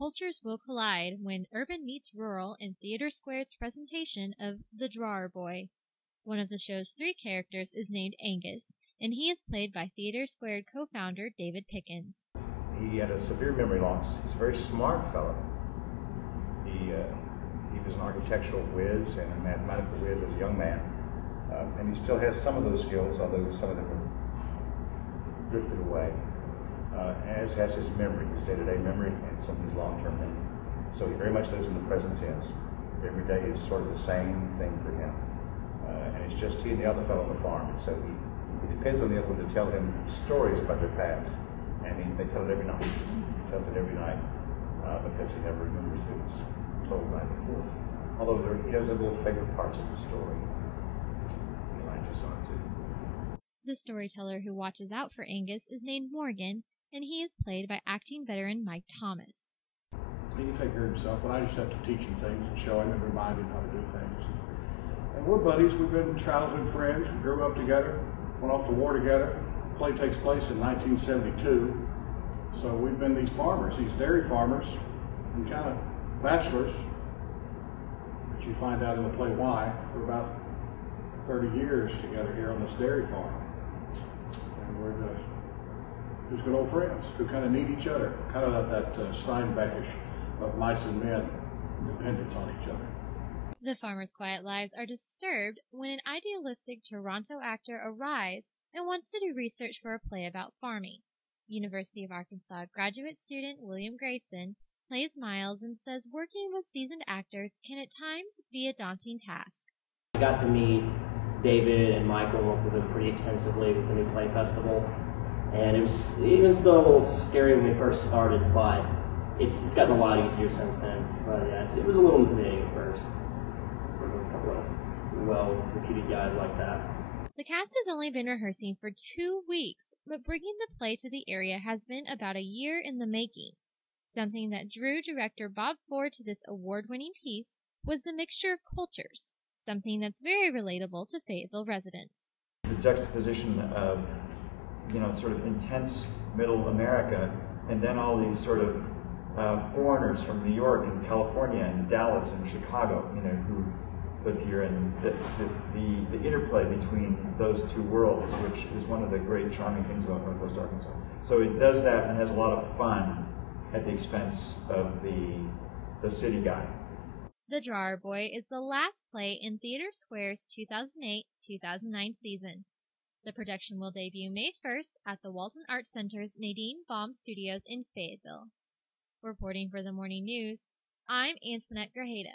cultures will collide when urban meets rural in Theater Squared's presentation of The Drawer Boy. One of the show's three characters is named Angus, and he is played by Theater Squared co-founder David Pickens. He had a severe memory loss. He's a very smart fellow. He was an architectural whiz and a mathematical whiz as a young man. And he still has some of those skills, although some of them have drifted away. As has his memory, his day-to-day memory, and some of his long-term memory. So he very much lives in the present tense. Every day is sort of the same thing for him. And it's just he and the other fellow on the farm. So he depends on the other one to tell him stories about their past. And they tell it every night. He tells it every night because he never remembers it was told right before. Although he has little favorite parts of the story. He latches on to. The storyteller who watches out for Angus is named Morgan, and he is played by acting veteran Mike Thomas. He can take care of himself, but I just have to teach him things and show him and remind him how to do things. And we're buddies. We've been childhood friends. We grew up together, went off to war together. The play takes place in 1972. So we've been these farmers, these dairy farmers, and kind of bachelors, which you find out in the play why, for about 30 years together here on this dairy farm. And we're just good old friends who kind of need each other, kind of that Steinbeckish of mice and men, dependence on each other. The farmers' quiet lives are disturbed when an idealistic Toronto actor arrives and wants to do research for a play about farming. University of Arkansas graduate student William Grayson plays Miles and says working with seasoned actors can at times be a daunting task. I got to meet David and Michael, worked with them pretty extensively with the New Play Festival. And it was even still a little scary when we first started, but it's gotten a lot easier since then. But yeah, it was a little intimidating at first for a couple of well-reputed guys like that. The cast has only been rehearsing for 2 weeks, but bringing the play to the area has been about a year in the making. Something that drew director Bob Ford to this award-winning piece was the mixture of cultures, something that's very relatable to Fayetteville residents. The juxtaposition of sort of intense middle America, and then all these sort of foreigners from New York and California and Dallas and Chicago, who live here, and the interplay between those two worlds, which is one of the great charming things about Northwest Arkansas. So it does that and has a lot of fun at the expense of the city guy. The Drawer Boy is the last play in Theater Square's 2008-2009 season. The production will debut May 1st at the Walton Arts Center's Nadine Baum Studios in Fayetteville. Reporting for the Morning News, I'm Antoinette Grajeda.